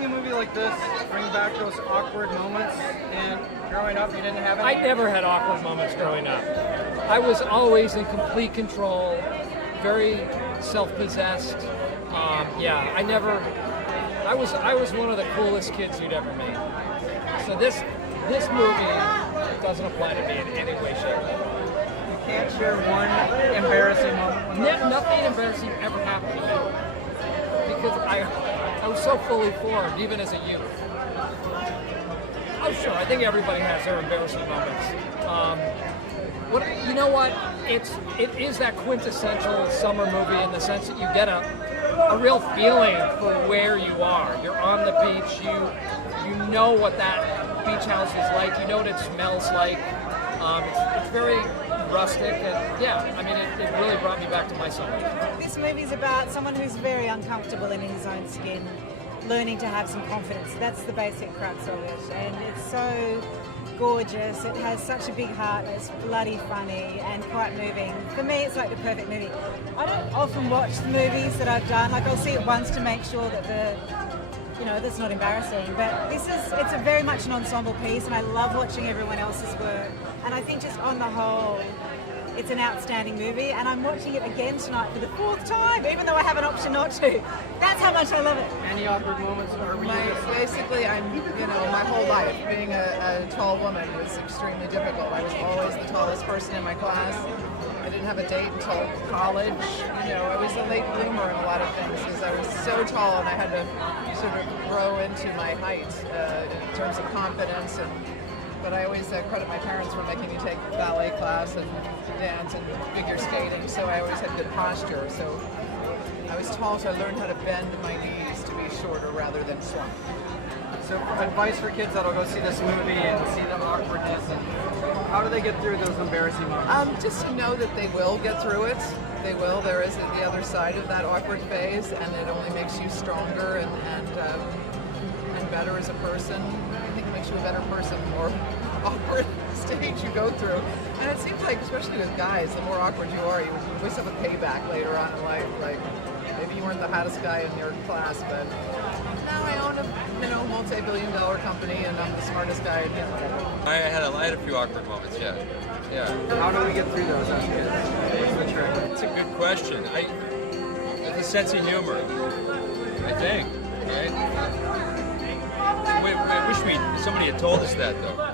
seeing a movie like this bring back those awkward moments? And growing up, you didn't have any? I never had awkward moments growing up. I was always in complete control, very self-possessed. I was one of the coolest kids you'd ever meet. So this movie doesn't apply to me in any way, shape, or form. You can't share one embarrassing moment. Nothing embarrassing ever happened to me because I was so fully formed, even as a youth. Oh, sure, I think everybody has their embarrassing moments. You know what? It is that quintessential summer movie in the sense that you get a real feeling for where you are. You're on the beach. You know what that beach house is like. You know what it smells like. It's very rustic, and yeah, I mean, it really brought me back to my summer. This movie's about someone who's very uncomfortable in his own skin, learning to have some confidence. That's the basic crux of it, and it's so gorgeous. It has such a big heart. It's bloody funny and quite moving. For me, it's like the perfect movie. I don't often watch the movies that I've done. Like, I'll see it once to make sure that that's not embarrassing. But it's a very much an ensemble piece, and I love watching everyone else's work. And I think just on the whole, it's an outstanding movie, and I'm watching it again tonight for the 4th time, even though I have an option not to. That's how much I love it. Any awkward moments? Or were you just... Basically, my whole life, being a tall woman was extremely difficult. I was always the tallest person in my class. I didn't have a date until college. I was a late bloomer in a lot of things because I was so tall and I had to sort of grow into my height in terms of confidence. But I always credit my parents for making me take ballet class and dance and figure skating, so I always had good posture. So I was tall, so I learned how to bend my knees to be shorter rather than slump. So advice for kids that'll go see this movie and see the awkwardness, and how do they get through those embarrassing moments? Just to know that they will get through it. They will. There is the other side of that awkward phase, and it only makes you stronger and better as a person. I think it makes you a better person the more awkward stage you go through. And it seems like, especially with guys, the more awkward you are, you always have a payback later on in life. Like, maybe you weren't the hottest guy in your class, but now I own a multi-billion-dollar company, and I'm the smartest guy in it. I had a few awkward moments, yeah. How do we get through those as kids? What's the trick? It's a good question. It's a sense of humor, I think. Right? I wish somebody had told us that, though.